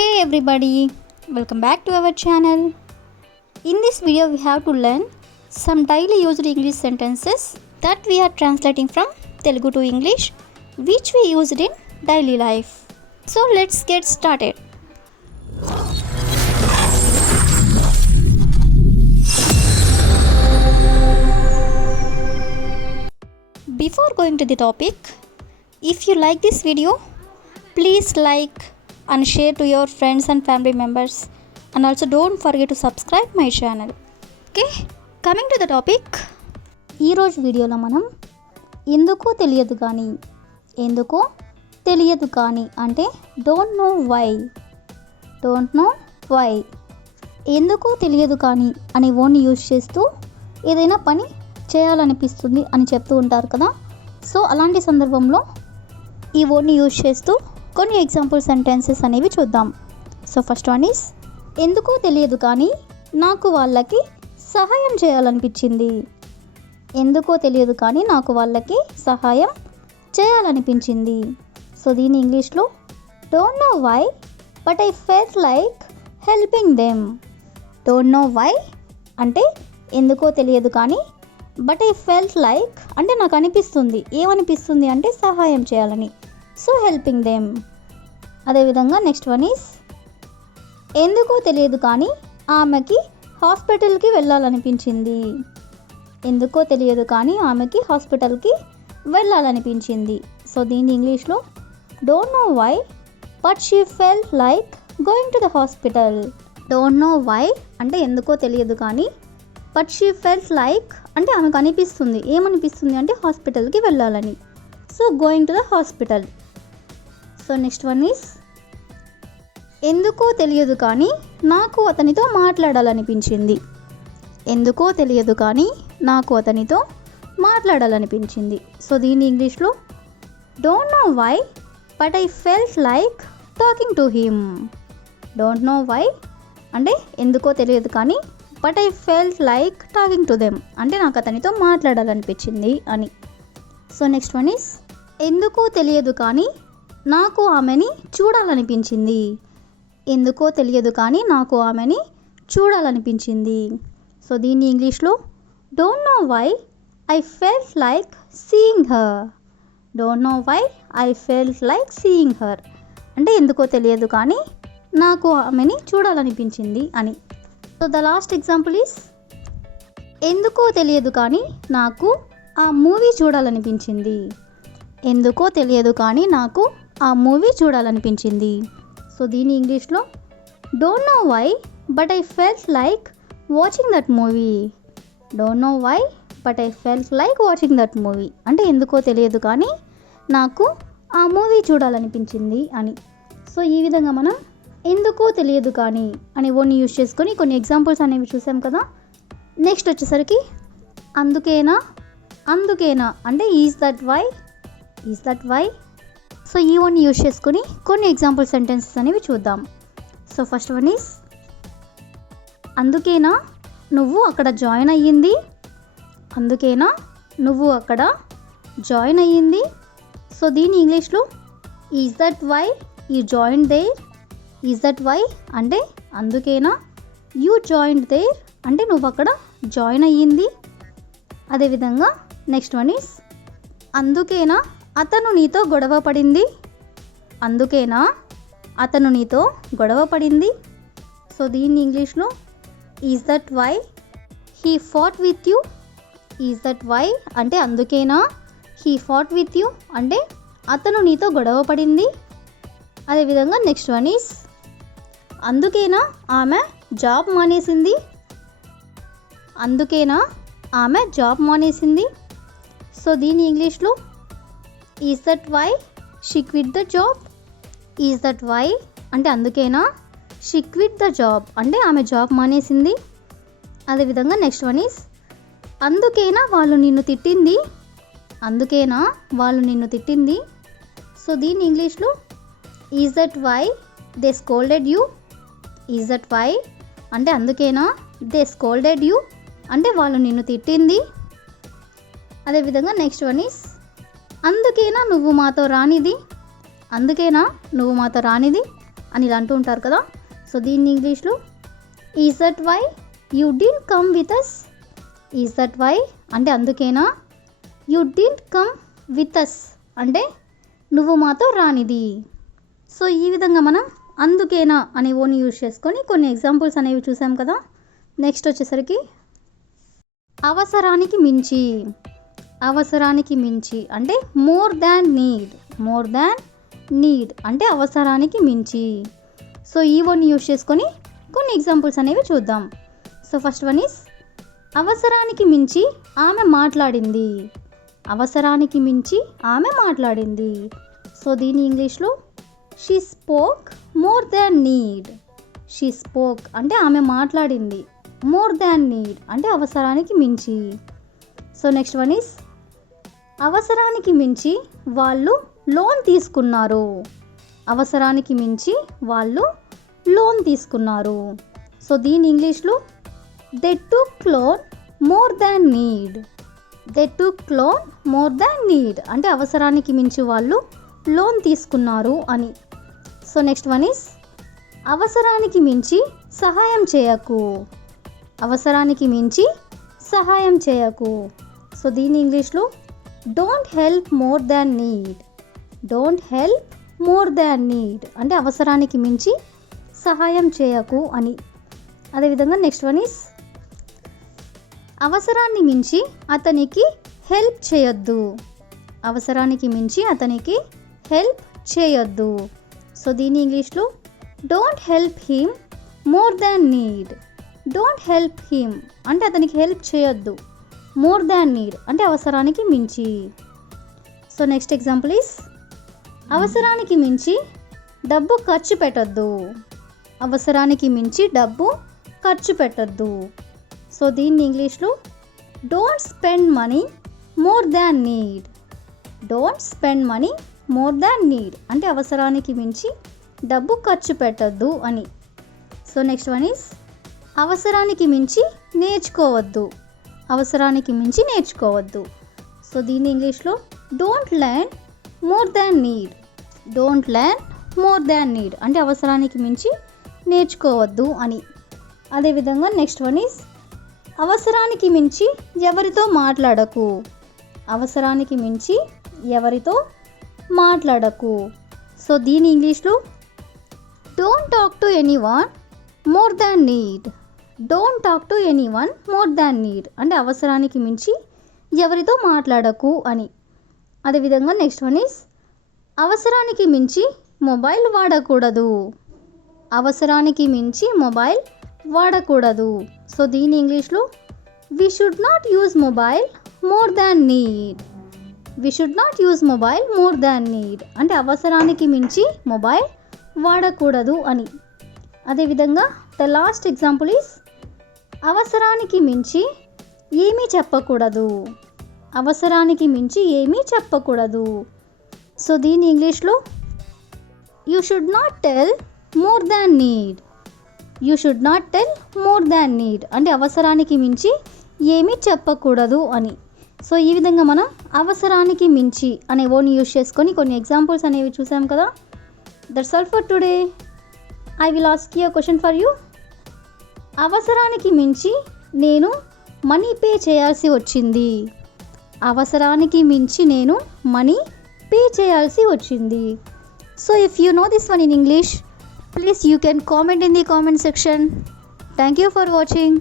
Hey everybody, welcome back to our channel. In this video we have to learn some daily used English sentences that we are translating from Telugu to English which we used in daily life. So let's get started. Before going to the topic, if you like this video, please like and share to your friends and family members, and also don't forget to subscribe my channel. Okay, coming to the topic, ఈ రోజు వీడియోలో మనం ఎందుకో తెలియదు కానీ అంటే don't know why ఎందుకో తెలియదు కానీ అనే వర్డ్ని యూజ్ చేస్తూ ఏదైనా పని చేయాలనిపిస్తుంది అని చెప్తూ ఉంటారు కదా. సో అలాంటి సందర్భంలో ఈ వర్డ్ని యూజ్ చేస్తూ కొన్ని ఎగ్జాంపుల్ సెంటెన్సెస్ అనేవి చూద్దాం. సో ఫస్ట్ వన్ ఈస్, ఎందుకో తెలియదు కానీ నాకు వాళ్ళకి సహాయం చేయాలనిపించింది. ఎందుకో తెలియదు కానీ నాకు వాళ్ళకి సహాయం చేయాలనిపించింది. సో దీని ఇంగ్లీష్లో don't know why but I felt like helping them. Don't know why అంటే ఎందుకో తెలియదు కానీ, బట్ ఐ ఫెల్ట్ లైక్ అంటే నాకు అనిపిస్తుంది. ఏమనిపిస్తుంది అంటే సహాయం చేయాలని. So helping them. అదేవిధంగా నెక్స్ట్ వన్ ఈస్, ఎందుకో తెలియదు కానీ ఆమెకి హాస్పిటల్కి వెళ్ళాలనిపించింది. ఎందుకో తెలియదు కానీ ఆమెకి హాస్పిటల్కి వెళ్ళాలనిపించింది. సో దీని ఇంగ్లీష్లో don't know why but she felt like going to the hospital. Don't know why అంటే ఎందుకో తెలియదు కానీ, బట్ షీ ఫెల్ట్ లైక్ అంటే ఆమెకు అనిపిస్తుంది. ఏమనిపిస్తుంది అంటే హాస్పిటల్కి వెళ్ళాలని. So going to the hospital. So next one is, ఎందుకో తెలియదు కానీ నాకు అతనితో మాట్లాడాలనిపించింది. ఎందుకో తెలియదు కానీ నాకు అతనితో మాట్లాడాలనిపించింది. సో దీని ఇంగ్లీష్లో don't know why but I felt like talking to him. Don't know why అంటే ఎందుకో తెలియదు కానీ, but I felt like talking to them అంటే నాకు అతనితో మాట్లాడాలనిపించింది అని. సో నెక్స్ట్ వన్ ఈస్, ఎందుకో తెలియదు కానీ నాకు ఆమెని చూడాలనిపించింది. ఎందుకో తెలియదు కానీ నాకు ఆమెని చూడాలనిపించింది. సో దీన్ని ఇంగ్లీష్లో don't know why I felt like seeing her. Don't know why I felt like seeing her అంటే ఎందుకో తెలియదు కానీ నాకు ఆమెని చూడాలనిపించింది అని. So the last example is, ఎందుకో తెలియదు కానీ నాకు ఆ మూవీ చూడాలనిపించింది. ఎందుకో తెలియదు కానీ నాకు ఆ మూవీ చూడాలనిపించింది. సో దీని ఇంగ్లీష్లో don't know why but I felt like watching that movie. Don't know why but I felt like watching that movie అంటే ఎందుకో తెలియదు కానీ నాకు ఆ మూవీ చూడాలనిపించింది అని. సో ఈ విధంగా మనం ఎందుకో తెలియదు కానీ అనే వర్డ్ని యూజ్ చేసుకొని కొన్ని ఎగ్జాంపుల్స్ అనేవి చూసాం కదా. నెక్స్ట్ వచ్చేసరికి అందుకేనా అంటే ఈజ్ దట్ వై. సో ఈ వర్డ్ని యూజ్ చేసుకొని కొన్ని ఎగ్జాంపుల్ సెంటెన్సెస్ అనేవి చూద్దాం. సో ఫస్ట్ వన్ ఈస్, అందుకేనా నువ్వు అక్కడ జాయిన్ అయ్యింది. అందుకేనా నువ్వు అక్కడ జాయిన్ అయ్యింది. సో దీని ఇంగ్లీష్లో is that why you join there. Is that why అంటే అందుకేనా, యూ జాయిన్ దేర్ అంటే నువ్వు అక్కడ జాయిన్ అయ్యింది. అదేవిధంగా నెక్స్ట్ వన్ ఈస్, అందుకేనా అతను నీతో గొడవ పడింది. అందుకేనా అతను నీతో గొడవ పడింది. సో దీన్ని ఇంగ్లీష్లో is that why he fought with you. Is that why అంటే అందుకేనా, హీ ఫాట్ విత్ యూ అంటే అతను నీతో గొడవ పడింది. అదేవిధంగా నెక్స్ట్ వన్ ఈస్, అందుకేనా ఆమె జాబ్ మానేసింది. అందుకేనా ఆమె జాబ్ మానేసింది. సో దీని ఇంగ్లీష్లో is that why she quit the job. Is that why అంటే అందుకేనా, షీ క్విట్ ద జాబ్ అంటే ఆమె జాబ్ మానేసింది. అదేవిధంగా నెక్స్ట్ వన్ ఈస్, అందుకేనా వాళ్ళు నిన్ను తిట్టింది. అందుకేనా వాళ్ళు నిన్ను తిట్టింది. సో దీని ఇంగ్లీష్లో is that why they scolded you. Is that why అంటే అందుకేనా, దే స్కోల్డెడ్ యూ అంటే వాళ్ళు నిన్ను తిట్టింది. అదేవిధంగా నెక్స్ట్ వన్ ఈస్, అందుకేనా నువ్వు మాతో రానిది. అందుకేనా నువ్వు మాతో రానిది. అని ఇలా అంటూ ఉంటారు కదా. సో దీన్ని ఇంగ్లీష్లో is that why you didn't come with us. Is that why అంటే అందుకేనా, you didn't come with us అంటే నువ్వు మాతో రానిది. సో ఈ విధంగా మనం అందుకేనా అనే ఓని యూజ్ చేసుకొని కొన్ని ఎగ్జాంపుల్స్ అనేవి చూసాం కదా. నెక్స్ట్ వచ్చేసరికి అవసరానికి మించి. అవసరానికి మించి అంటే more than need. More than need అంటే అవసరానికి మించి. సో ఈ వర్డ్ని యూజ్ చేసుకొని కొన్ని ఎగ్జాంపుల్స్ అనేవి చూద్దాం. సో ఫస్ట్ వన్ ఈస్ అవసరానికి మించి ఆమె మాట్లాడింది. అవసరానికి మించి ఆమె మాట్లాడింది. సో దీని ఇంగ్లీష్లో she spoke more than need. She spoke అంటే ఆమె మాట్లాడింది. మోర్ దాన్ నీడ్ అంటే అవసరానికి మించి. సో నెక్స్ట్ వన్ ఈస్ అవసరానికి మించి వాళ్ళు లోన్ తీసుకున్నారు. అవసరానికి మించి వాళ్ళు లోన్ తీసుకున్నారు. సో దీని ఇంగ్లీష్లో they took loan more than need. They took loan more than need అంటే అవసరానికి మించి వాళ్ళు లోన్ తీసుకున్నారు అని. సో నెక్స్ట్ వన్ ఈస్ అవసరానికి మించి సహాయం చేయకు. అవసరానికి మించి సహాయం చేయకు. సో దీని ఇంగ్లీష్లో don't help more than need. Don't help more than need అంటే అవసరానికి మించి సహాయం చేయకు అని. అదేవిధంగా నెక్స్ట్ వన్ ఈస్ అవసరాన్ని మించి అతనికి హెల్ప్ చేయొద్దు. అవసరానికి మించి అతనికి హెల్ప్ చేయొద్దు. సో దీని ఇంగ్లీష్లో don't help him more than need. Don't help him అంటే అతనికి హెల్ప్ చేయొద్దు. మోర్ దాన్ నీడ్ అంటే అవసరానికి మించి. సో నెక్స్ట్ ఎగ్జాంపుల్ ఈస్ అవసరానికి మించి డబ్బు ఖర్చు పెట్టొద్దు. అవసరానికి మించి డబ్బు ఖర్చు పెట్టొద్దు. సో దీన్ని ఇంగ్లీష్లో don't spend money more than need. Don't spend money more than need అంటే అవసరానికి మించి డబ్బు ఖర్చు పెట్టొద్దు అని. సో నెక్స్ట్ వన్ ఈస్ అవసరానికి మించి నేర్చుకోవద్దు. అవసరానికి మించి నేర్చుకోవద్దు. సో దీన్ని ఇంగ్లీష్లో don't learn more than need. Don't learn more than need అంటే అవసరానికి మించి నేర్చుకోవద్దు అని. అదేవిధంగా నెక్స్ట్ వన్ ఈస్ అవసరానికి మించి ఎవరితో మాట్లాడకు. అవసరానికి మించి ఎవరితో మాట్లాడకు. సో దీని ఇంగ్లీష్లో don't talk to anyone more than need. Don't talk to anyone more than need అంటే అవసరానికి మించి ఎవరితో మాట్లాడకు అని. అదేవిధంగా నెక్స్ట్ వన్ ఈస్ అవసరానికి మించి మొబైల్ వాడకూడదు. అవసరానికి మించి మొబైల్ వాడకూడదు. సో దీని ఇంగ్లీష్లో we should not use mobile more than need. We should not use mobile more than need అంటే అవసరానికి మించి మొబైల్ వాడకూడదు అని. అదేవిధంగా ద లాస్ట్ ఎగ్జాంపుల్ ఈస్ అవసరానికి మించి ఏమీ చెప్పకూడదు. అవసరానికి మించి ఏమీ చెప్పకూడదు. సో దీని ఇంగ్లీష్లో you should not tell more than need. You should not tell more than need అంటే అవసరానికి మించి ఏమీ చెప్పకూడదు అని. సో ఈ విధంగా మనం అవసరానికి మించి అనే వర్డ్ని యూజ్ చేసుకొని కొన్ని ఎగ్జాంపుల్స్ అనేవి చూసాం కదా. That's all for today. I will ask you question for you. అవసరానికి మించి నేను మనీ పే చేయాల్సి వచ్చింది. అవసరానికి మించి నేను మనీ పే చేయాల్సి వచ్చింది. So if you know this one in English, please you can comment in the comment section. Thank you for watching.